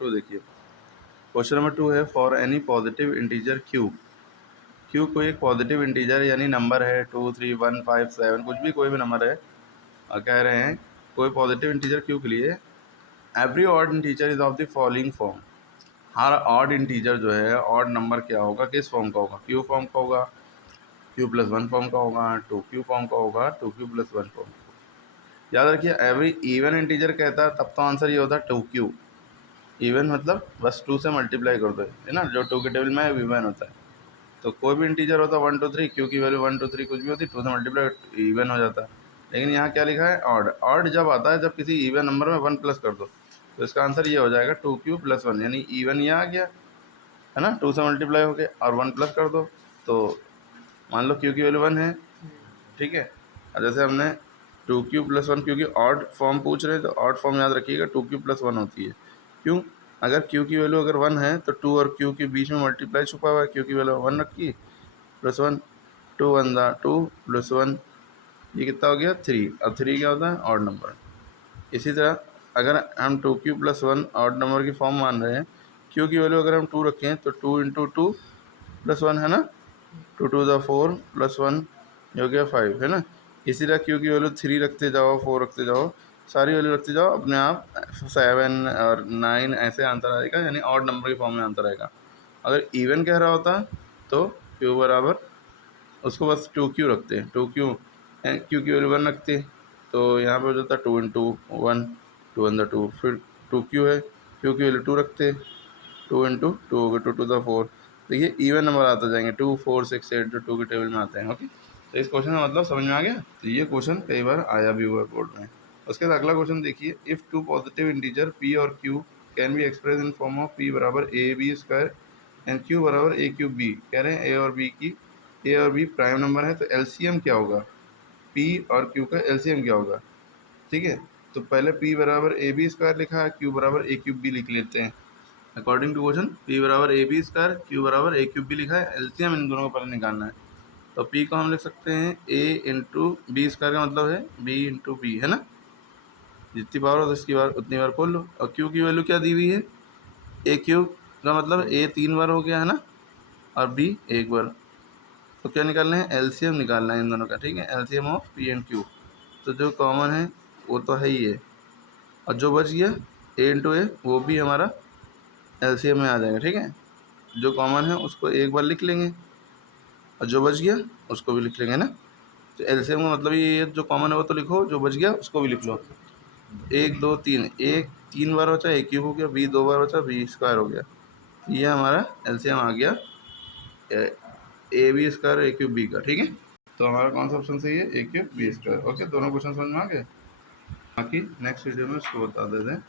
2 देखिए, question number 2 है for any positive integer Q कोई एक पॉजिटिव इंटीजर यानी नंबर है 2 3 1 5 7 कुछ भी, कोई भी नंबर है। और कह रहे हैं कोई पॉजिटिव इंटीजर क्यू के लिए every odd integer is of the following form. Her odd integer जो है, ऑड नंबर क्या होगा, किस फॉर्म का होगा, क्यू फॉर्म का होगा, क्यू प्लस वन फॉर्म का होगा, 2q फॉर्म का होगा, 2q प्लस वन फॉर्म का। याद रखिए एवरी इवन इंटीजर कहता है तब तो आंसर ये होता है 2q। इवन मतलब बस 2 से मल्टीप्लाई कर दो, है ना, जो 2 के टेबल में इवन होता है। तो कोई भी इंटीजर होता है 1 2 3, क्यू की वैल्यू 1 2 3 कुछ भी होती, 2 से मल्टीप्लाई इवन हो जाता है। लेकिन यहाँ क्या लिखा है, ऑड। ऑड जब आता है जब किसी इवन नंबर में 1 प्लस कर दो, तो इसका आंसर ये हो जाएगा 2q प्लस 1, यानी इवन ये आ गया, है ना, 2 से मल्टीप्लाई हो गया और 1 प्लस कर दो। तो मान लो क्यू की वैल्यू 1 है, ठीक है। और जैसे हमने 2q प्लस 1, क्योंकि ऑड फॉर्म पूछ रहे हैं तो ऑड फॉर्म याद रखिएगा 2q प्लस 1 होती है। क्यों, अगर q की वैल्यू अगर 1 है तो 2 और q के बीच में मल्टीप्लाई छुपा हुआ है, q की वैल्यू 1 रखी प्लस 1, 2 1 2 प्लस 1, ये कितना हो गया 3। अब 3 क्या होता है, ऑड नंबर। इसी तरह अगर हम 2q प्लस 1 ऑड नंबर की फॉर्म मान रहे हैं, q की वैल्यू अगर हम 2 रखें तो 2 इंटू 2 प्लस 1, है ना, 2 2 4 प्लस 1 हो गया 5, है ना। इसी तरह क्यू की वैल्यू 3 रखते जाओ, 4 रखते जाओ, सारी वैल्यू रखते जाओ, अपने आप 7 और 9 ऐसे आंसर आएगा, यानी ऑड नंबर की फॉर्म में आंसर आएगा। अगर इवन कह रहा होता तो क्यू बराबर, उसको बस 2q रखते हैं, 2q क्यू की वैल्यू 1 रखते, तो यहाँ पे हो जाता है 2 इंटू 1, 2 1 2, फिर 2q है, क्यू की वैल्यू 2 रखते, 2 इंटू 2 हो गया 2 2 4। देखिए इवन नंबर आते जाएंगे, 2 4 6 8 जो 2 के टेबल में आते हैं। ओके, तो इस क्वेश्चन का मतलब समझ में आ गया। तो ये क्वेश्चन कई बार आया भी हुआ बोर्ड में। उसके बाद अगला क्वेश्चन देखिए, if two positive integer p और q can be express in form of p बराबर A B square and q बराबर ए क्यूब बी। कह रहे हैं ए और b प्राइम नंबर है, तो एलसीएम क्या होगा, p और q का एलसीएम क्या होगा। ठीक है, तो पहले p बराबर ए बी स्क्वायर लिखा है, q बराबर ए क्यूब बी लिख लेते हैं। अकॉर्डिंग टू क्वेश्चन p बराबर ए बी स्क्वायर, q बराबर ए क्यूब बी लिखा है, एलसीएम इन दोनों को पहले निकालना है। तो p को हम लिख सकते हैं a इंटू बी स्क्वायर, का मतलब है b इंटू बी, है ना, जितनी बार हो तो इसकी बार उतनी बार खोल लो। और q की वैल्यू क्या दी हुई है, ए क्यूब, का मतलब a 3 बार हो गया, है ना, और b 1 बार। तो क्या निकालना है, एलसीएम निकालना है इन दोनों का, ठीक है, LCM of p and q। तो जो कॉमन है वो तो है ही है, और जो बच गया a इंटू ए, वो भी हमारा एलसीएम में आ जाएगा, ठीक है। जो कॉमन है उसको एक बार लिख लेंगे और जो बच गया उसको भी लिख लेंगे ना। तो एलसीएम का मतलब ये जो कॉमन है वो तो लिखो, जो बच गया उसको भी लिख लो। 1 2 3, एक 3 बार बचा ए क्यूब हो गया, बी 2 बार बचा बी स्क्वायर हो गया। ये हमारा एलसीएम आ गया A B square A cube B का, ठीक है। तो हमारा कौन सा ऑप्शन सही है, ए क्यूब बी स्क्वायर। ओके, दोनों क्वेश्चन समझ में आ गए। बाकी नेक्स्ट वीडियो में उसको बता देते हैं।